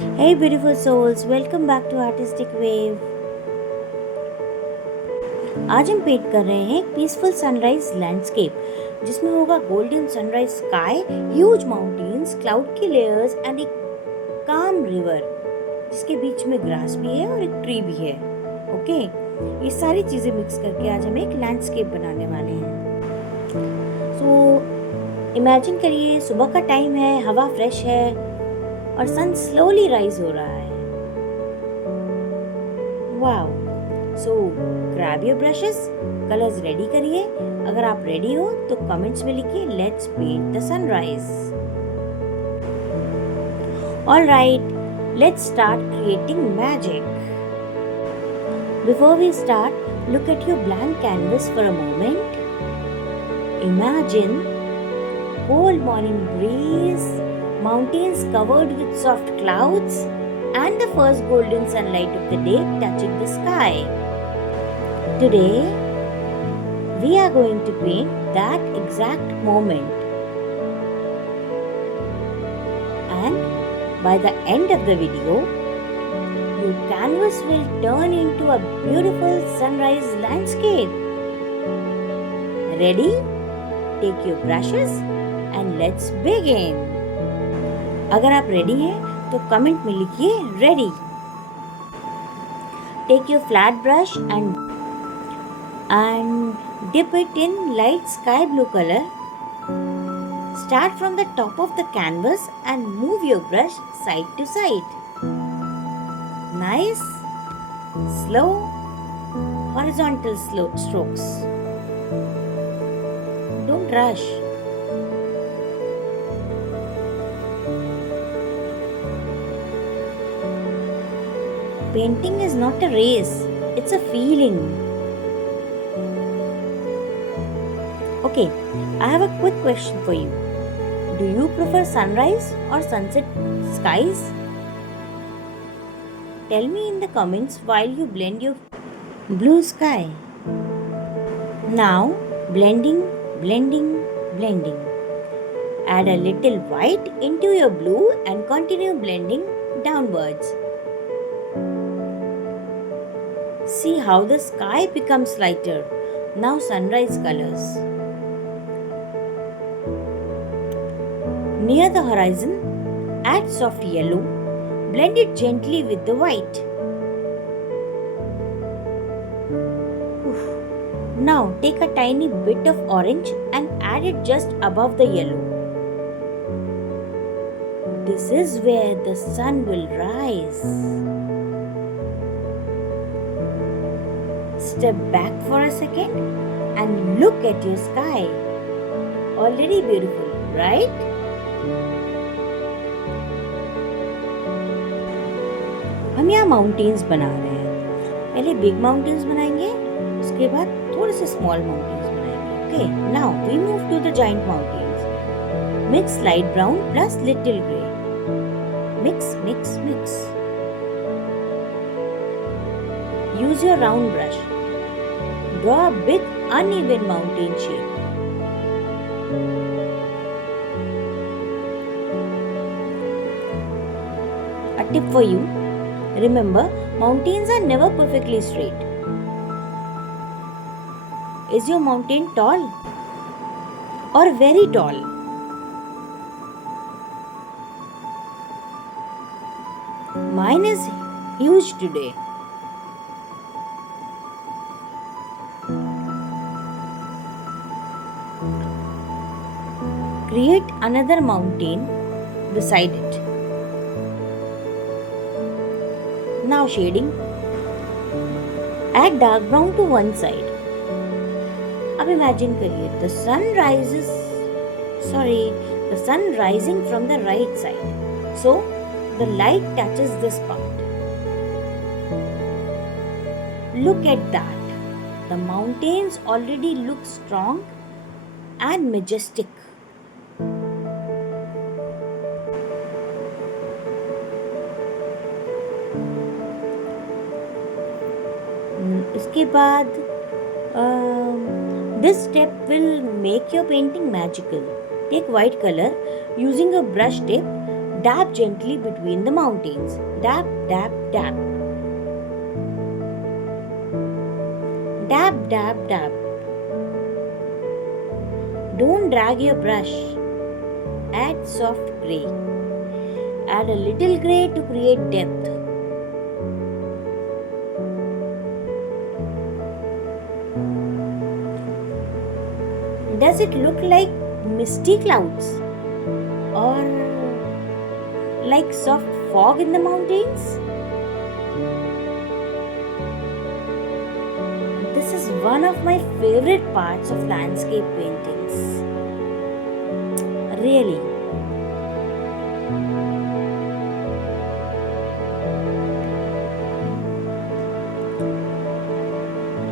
Hey beautiful souls, welcome back to Artistic Wave। आज हम paint कर रहे हैं एक पीसफुल सनराइज लैंडस्केप जिसमें होगा golden sunrise sky, huge mountains, cloud की लेयर्स एंड एक काम रिवर जिसके बीच में ग्रास भी है और एक ट्री भी है। ओके, ये सारी चीजें मिक्स करके आज हम एक लैंडस्केप बनाने वाले हैं। सो इमेजिन करिए, सुबह का टाइम है, हवा फ्रेश है और सन स्लोली राइज हो रहा है। Wow! So grab your brushes, colours ready करिए। अगर आप रेडी हो तो कमेंट्स में लिखिए let's paint the sunrise. Alright, let's start creating magic. Before we start, look at your blank canvas for a moment. Imagine cold morning breeze, mountains covered with soft clouds, and the first golden sunlight of the day touching the sky. Today, we are going to paint that exact moment. And by the end of the video, your canvas will turn into a beautiful sunrise landscape. Ready? Take your brushes and let's begin. अगर आप ready हैं तो comment में लिखिए ready. Take your flat brush and dip it in light sky blue color. Start from the top of the canvas and move your brush side to side. Nice, slow, horizontal strokes. Don't rush. Painting is not a race, it's a feeling. Okay, I have a quick question for you. Do you prefer sunrise or sunset skies? Tell me in the comments while you blend your blue sky. Now, blending, blending, blending. Add a little white into your blue and continue blending downwards. See how the sky becomes lighter. Now sunrise colors. Near the horizon, add soft yellow. Blend it gently with the white. Now take a tiny bit of orange and add it just above the yellow. This is where the sun will rise. Step back for a second and look at your sky. Already beautiful, right? हम यहाँ mountains बना रहे हैं। पहले big mountains बनाएंगे, उसके बाद थोड़े से स्मॉल माउंटेन्स बनाएंगे। Okay, now we move to the giant mountains. Mix light brown plus little grey. Mix mix mix. Use your round brush. Draw a big uneven mountain shape. A tip for you. Remember, mountains are never perfectly straight. Is your mountain tall or very tall? Mine is huge today. Create another mountain beside it. Now shading. Add dark brown to one side. अब imagine करिए the sun rising from the right side. So the light touches this part. Look at that. The mountains already look strong and majestic. इसके बाद this step will make your painting magical. Take white color. Using a brush tip, Dab gently between the mountains. Dab, dab, dab. Dab, dab, dab. Don't drag your brush. Add soft grey. Add a little grey to create depth. Does it look like misty clouds? Or like soft fog in the mountains? This is one of my favorite parts of landscape paintings. Really.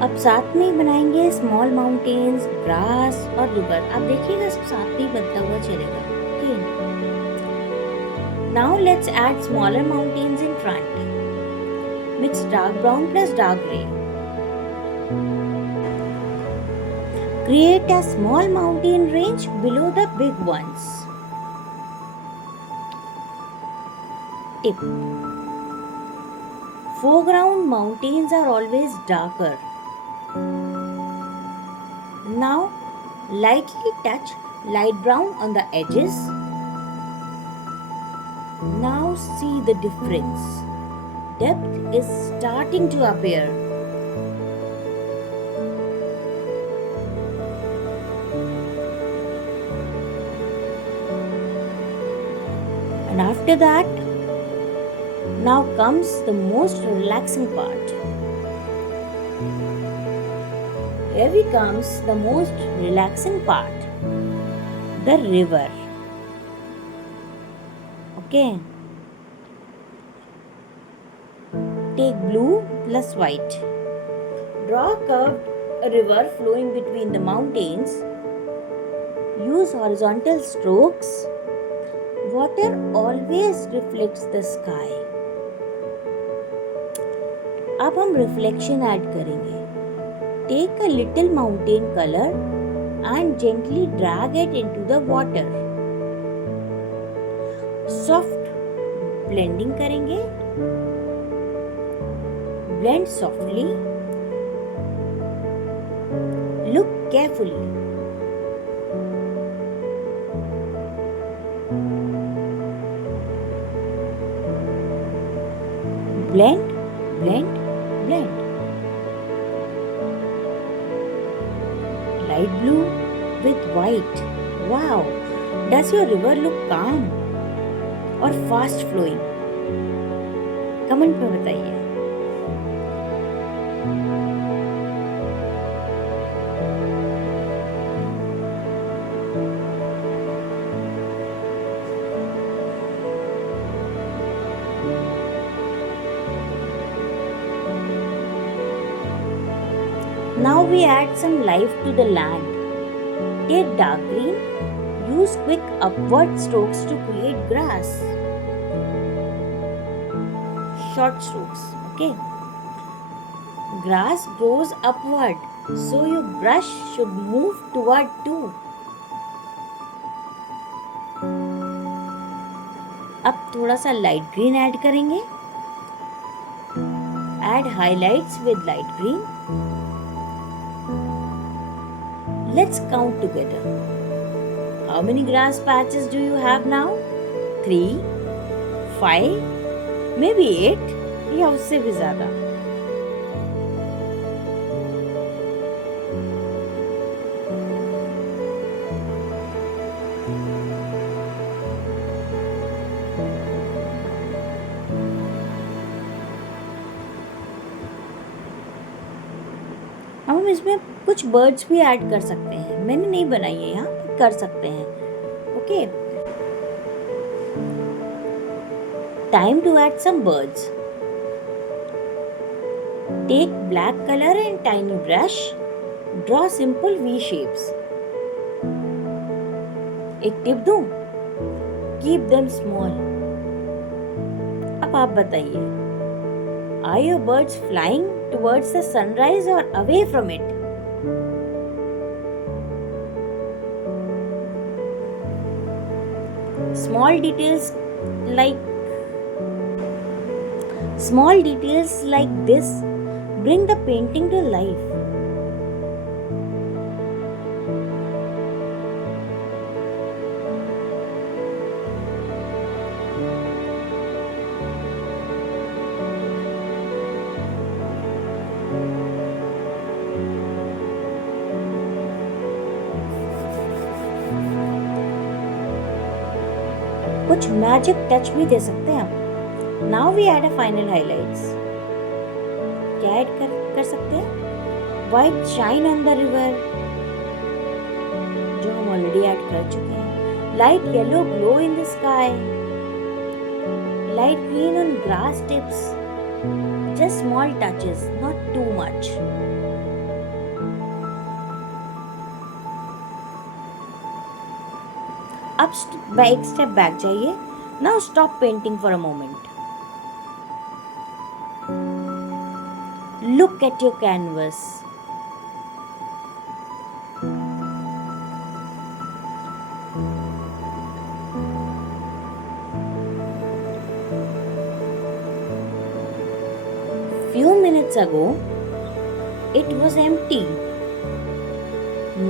अब साथ में ही बनाएंगे small mountains, grass और river. आप देखिएगा सब साथ में ही बनता हुआ चलेगा. Okay. Now let's add smaller mountains in front. Mix dark brown plus dark grey. Create a small mountain range below the big ones. Tip. Foreground mountains are always darker. Now lightly touch light brown on the edges. Now see the difference. Depth is starting to appear. And after that, now comes the most relaxing part. Here comes the most relaxing part. The river. Okay. Take blue plus white. Draw a curved river flowing between the mountains. Use horizontal strokes. Water always reflects the sky. अब हम reflection add करेंगे. Take a little mountain color and gently drag it into the water. Soft blending करेंगे. Blend softly. Look carefully. Blend, blend, blend. Light blue with white. Wow! Does your river look calm or fast flowing? Comment में बताइए. Now we add some life to the land. Take dark green. Use quick upward strokes to create grass. Short strokes, okay? Grass grows upward, so your brush should move toward too. अब थोड़ा सा light green add करेंगे. Add highlights with light green. Let's count together. How many grass patches do you have now? 3, 5, maybe 8 या उससे भी ज़्यादा. हम इसमें कुछ बर्ड्स भी ऐड कर सकते हैं. मैंने नहीं बनाई है यहाँ, पर कर सकते हैं. Okay. Time to add some birds. Take black color and tiny brush. Draw simple V shapes. एक टिप दूं? Keep them small. अब आप बताइए. Are your birds flying towards the sunrise or away from it? Small details like small details like this bring the painting to life. कुछ magic touch भी दे सकते हैं हम. Now we add a final highlights. क्या add कर सकते हैं? White shine on the river, जो हम ऑलरेडी ऐड कर चुके हैं. Light yellow glow in the sky, light green on grass tips. Just small touches, not too much. अब एक स्टेप बैक जाइए. Now stop painting for a moment. Look at your canvas. Few minutes ago, it was empty.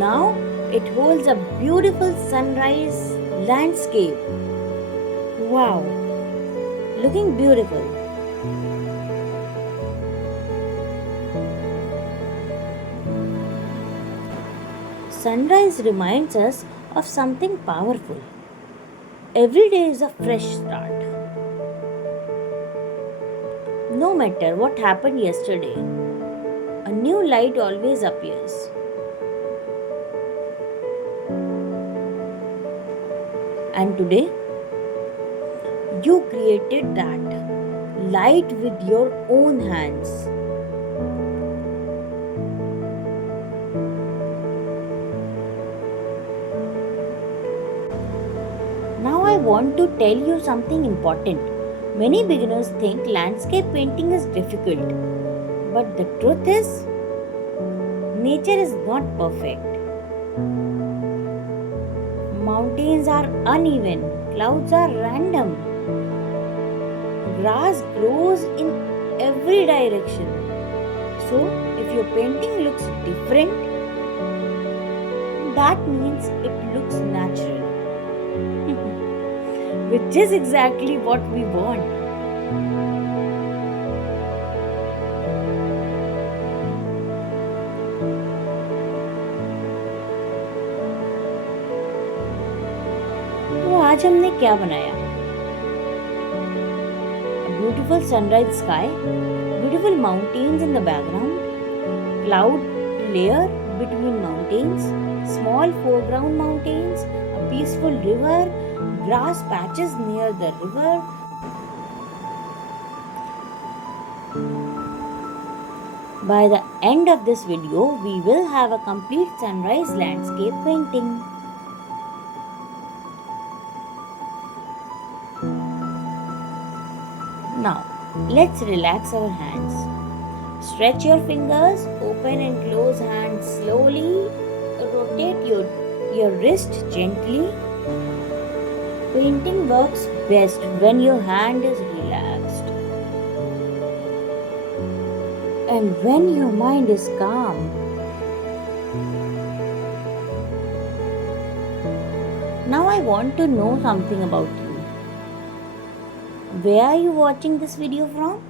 Now it holds a beautiful sunrise landscape. Wow, looking beautiful. Sunrise reminds us of something powerful. Every day is a fresh start. No matter what happened yesterday, a new light always appears. And today, you created that light with your own hands. Now I want to tell you something important. Many beginners think landscape painting is difficult, but the truth is, nature is not perfect. Mountains are uneven, clouds are random, grass grows in every direction. So, if your painting looks different, that means it looks natural. Which is exactly what we want. तो आज हमने क्या बनाया? A beautiful sunrise sky, beautiful mountains in the background, cloud layer between mountains, small foreground mountains, a peaceful river, grass patches near the river. By the end of this video, we will have a complete sunrise landscape painting. Now, let's relax our hands. Stretch your fingers, open and close hands slowly, rotate your wrist gently. Painting works best when your hand is relaxed and when your mind is calm. Now I want to know something about you. Where are you watching this video from?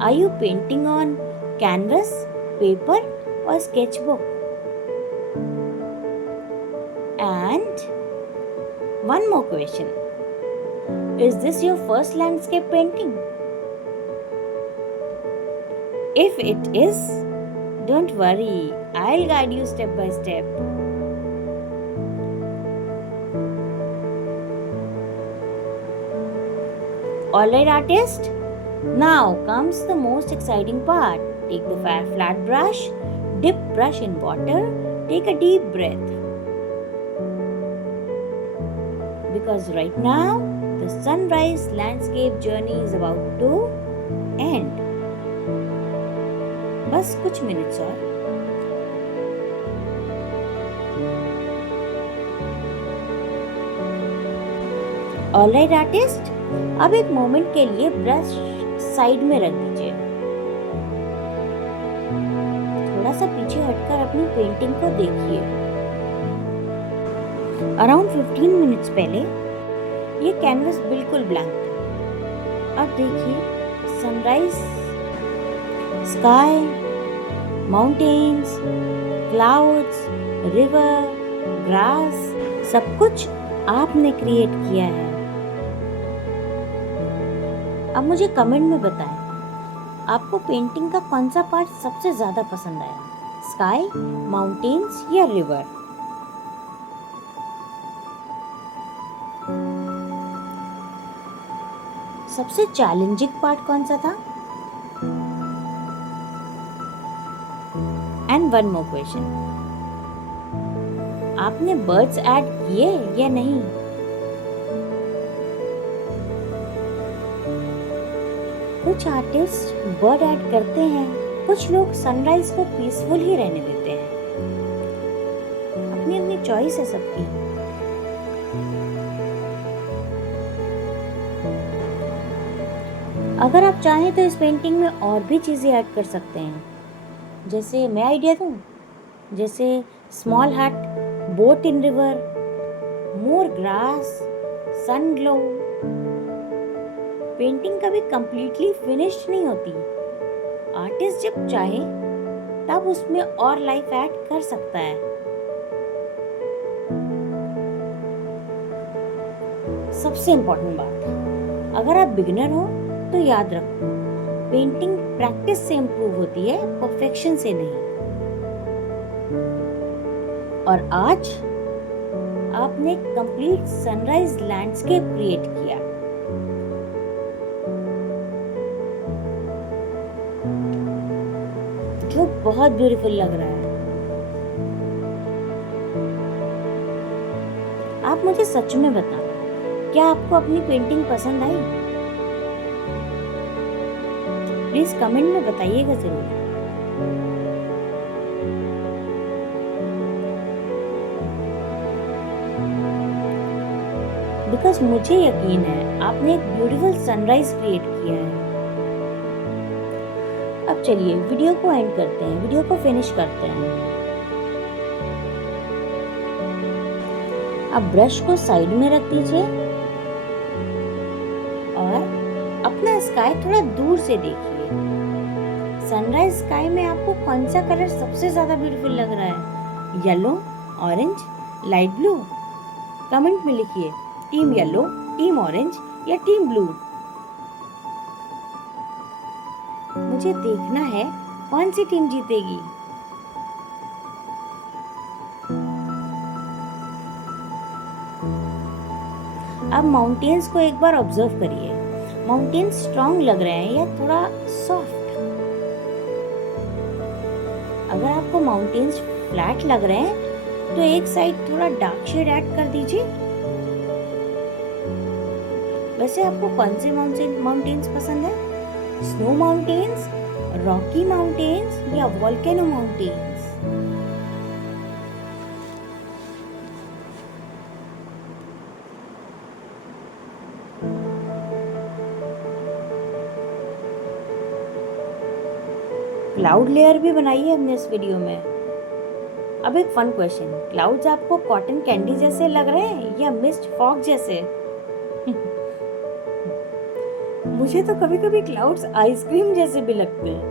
Are you painting on canvas, paper, or sketchbook? And one more question. Is this your first landscape painting? If it is, don't worry, I'll guide you step by step. Alright, artist? Now comes the most exciting part. Take the flat brush, dip brush in water, take a deep breath. Because right now, the sunrise landscape journey is about to end. बस कुछ minutes और. Alright artist, अब एक moment के लिए brush side में रख दीजिए। थोड़ा सा पीछे हटकर अपनी पेंटिंग को देखिए। अराउंड 15 मिनट्स पहले ये कैनवस बिल्कुल ब्लैंक था। अब देखिए sunrise, sky, mountains, clouds, river, grass, सब कुछ आपने क्रिएट किया है। अब मुझे कमेंट में बताएं, आपको पेंटिंग का कौन सा पार्ट सबसे ज्यादा पसंद आया? स्काई, माउंटेन्स या रिवर? सबसे चैलेंजिंग पार्ट कौन सा था? एंड वन मोर क्वेश्चन, आपने बर्ड्स ऐड किए या नहीं? कुछ आर्टिस्ट बर्ड ऐड करते हैं, कुछ लोग सनराइज को पीसफुल ही रहने देते हैं। अपनी अपनी चॉइस है सबकी। अगर आप चाहें तो इस पेंटिंग में और भी चीजें ऐड कर सकते हैं। जैसे मैं आइडिया दूं, जैसे small hut, boat in river, more grass, sun glow. Painting कभी कंप्लीटली फिनिश्ड नहीं होती। आर्टिस्ट जब चाहे तब उसमें और लाइफ ऐड कर सकता है। सबसे इम्पोर्टेंट बात, अगर आप बिगिनर हो तो याद रखो, पेंटिंग प्रैक्टिस से इम्प्रूव होती है, परफेक्शन से नहीं। और आज आपने कंप्लीट सनराइज लैंडस्केप क्रिएट किया। जो बहुत ब्यूटीफुल लग रहा है। आप मुझे सच में बताओ, क्या आपको अपनी पेंटिंग पसंद आई? प्लीज कमेंट में बताइएगा जरूर। बिकॉज मुझे यकीन है आपने एक ब्यूटीफुल सनराइज क्रिएट किया है। अब चलिए वीडियो को एंड करते हैं, वीडियो को फिनिश करते हैं। अब ब्रश को साइड में रख दीजिए और अपना स्काई थोड़ा दूर से देखिए। सनराइज स्काई में आपको कौन सा कलर सबसे ज्यादा ब्यूटीफुल लग रहा है? Yellow, orange, light blue? Comment में लिखिए, टीम येलो, टीम ऑरेंज या टीम ब्लू। मुझे देखना है कौन सी टीम जीतेगी। अब माउंटेन्स को एक बार ऑब्जर्व करिए। माउंटेन्स स्ट्रॉन्ग लग रहे हैं या थोड़ा सॉफ्ट? अगर आपको माउंटेन्स फ्लैट लग रहे हैं तो एक साइड थोड़ा डार्क शेड ऐड कर दीजिए। वैसे आपको कौन से माउंटेन्स पसंद है? स्नो माउंटेन्स, रॉकी माउंटेन्स या वोल्केनो माउंटेन्स? क्लाउड लेयर भी बनाई है हमने इस वीडियो में। अब एक फन क्वेश्चन, क्लाउड्स आपको कॉटन कैंडी जैसे लग रहे हैं या मिस्ट फॉग जैसे? मुझे तो कभी कभी क्लाउड्स आइसक्रीम जैसे भी लगते हैं।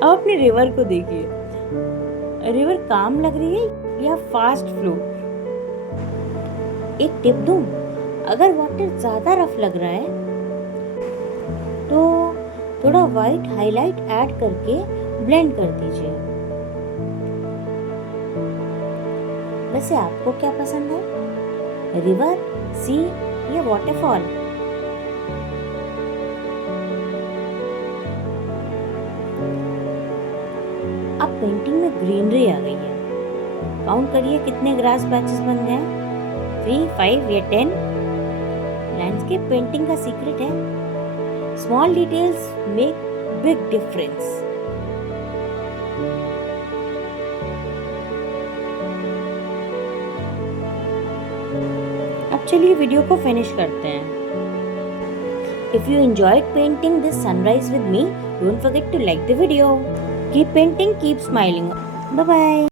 अब अपने रिवर को देखिए। रिवर काम लग रही है या फास्ट फ्लो? एक टिप दूं, अगर वाटर ज्यादा रफ लग रहा है तो थोड़ा व्हाइट हाईलाइट ऐड करके ब्लेंड कर दीजिए। वैसे आपको क्या पसंद है, रिवर, सी या वाटरफॉल? अब पेंटिंग में ग्रीनरी आ गई है। काउंट करिए कितने ग्रास पैचेस बन गए? 3, 5 या 10? लैंडस्केप पेंटिंग का सीक्रेट है, small details make big difference. चलिए वीडियो को फिनिश करते हैं। If you enjoyed painting this sunrise with me, don't forget to like the video. Keep painting, keep smiling. Bye bye.